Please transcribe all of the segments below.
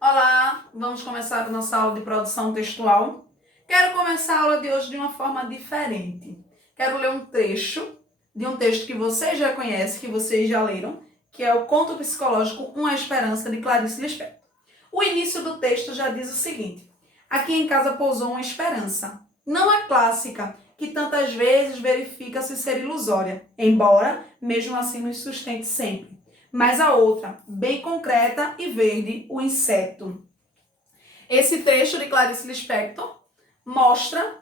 Olá, vamos começar a nossa aula de produção textual. Quero começar a aula de hoje de uma forma diferente. Quero ler um trecho de um texto que vocês já conhecem, que vocês já leram, que é o Conto Psicológico Uma Esperança, de Clarice Lispector. O início do texto já diz o seguinte: aqui em casa pousou uma esperança. Não a clássica, que tantas vezes verifica-se ser ilusória, embora, mesmo assim, nos sustente sempre, mas a outra, bem concreta e verde, o inseto. Esse trecho de Clarice Lispector mostra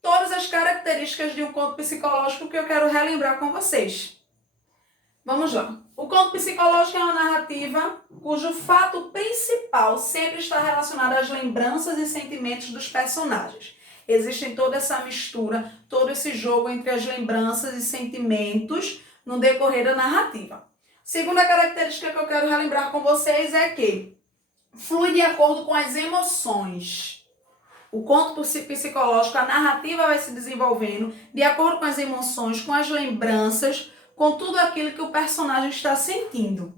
todas as características de um conto psicológico que eu quero relembrar com vocês. Vamos lá. O conto psicológico é uma narrativa cujo fato principal sempre está relacionado às lembranças e sentimentos dos personagens. Existe toda essa mistura, todo esse jogo entre as lembranças e sentimentos no decorrer da narrativa. Segunda característica que eu quero relembrar com vocês é que flui de acordo com as emoções. O conto psicológico, a narrativa vai se desenvolvendo de acordo com as emoções, com as lembranças, com tudo aquilo que o personagem está sentindo.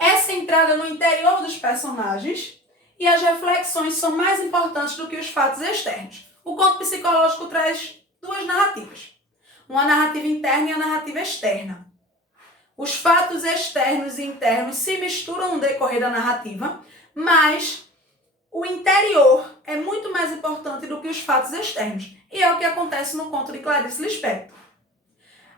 É centrada no interior dos personagens e as reflexões são mais importantes do que os fatos externos. O conto psicológico traz duas narrativas. Uma narrativa interna e a narrativa externa. Os fatos externos e internos se misturam no decorrer da narrativa, mas o interior é muito mais importante do que os fatos externos. E é o que acontece no conto de Clarice Lispector.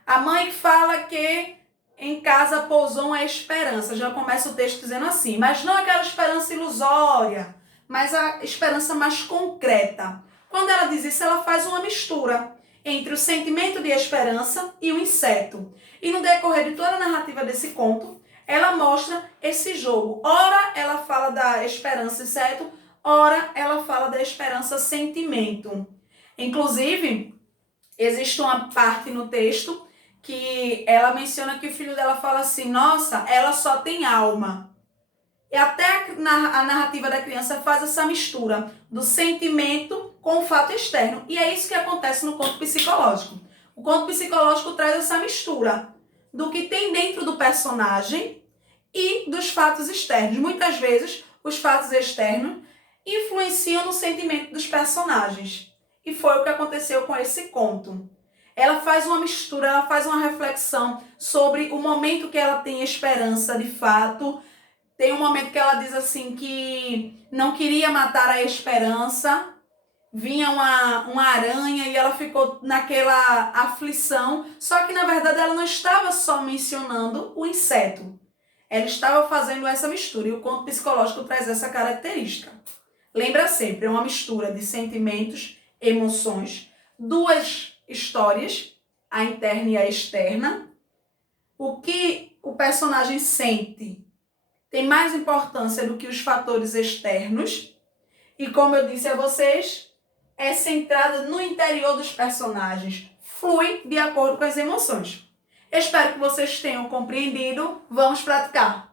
A mãe fala que em casa pousou uma esperança. Já começa o texto dizendo assim, mas não aquela esperança ilusória, mas a esperança mais concreta. Quando ela diz isso, ela faz uma mistura entre o sentimento de esperança e o inseto. E no decorrer de toda a narrativa desse conto, ela mostra esse jogo. Ora, ela fala da esperança inseto, ora, ela fala da esperança sentimento. Inclusive, existe uma parte no texto que ela menciona que o filho dela fala assim, nossa, ela só tem alma. E até a narrativa da criança faz essa mistura do sentimento com o fato externo. E é isso que acontece no conto psicológico. O conto psicológico traz essa mistura do que tem dentro do personagem e dos fatos externos. Muitas vezes, os fatos externos influenciam no sentimento dos personagens. E foi o que aconteceu com esse conto. Ela faz uma mistura, ela faz uma reflexão sobre o momento que ela tem esperança de fato. Tem um momento que ela diz assim que não queria matar a esperança, vinha uma aranha e ela ficou naquela aflição, só que na verdade ela não estava só mencionando o inseto, ela estava fazendo essa mistura e o conto psicológico traz essa característica. Lembra sempre, é uma mistura de sentimentos, emoções, duas histórias, a interna e a externa. O que o personagem sente tem mais importância do que os fatores externos. E como eu disse a vocês, é centrada no interior dos personagens. Flui de acordo com as emoções. Espero que vocês tenham compreendido. Vamos praticar!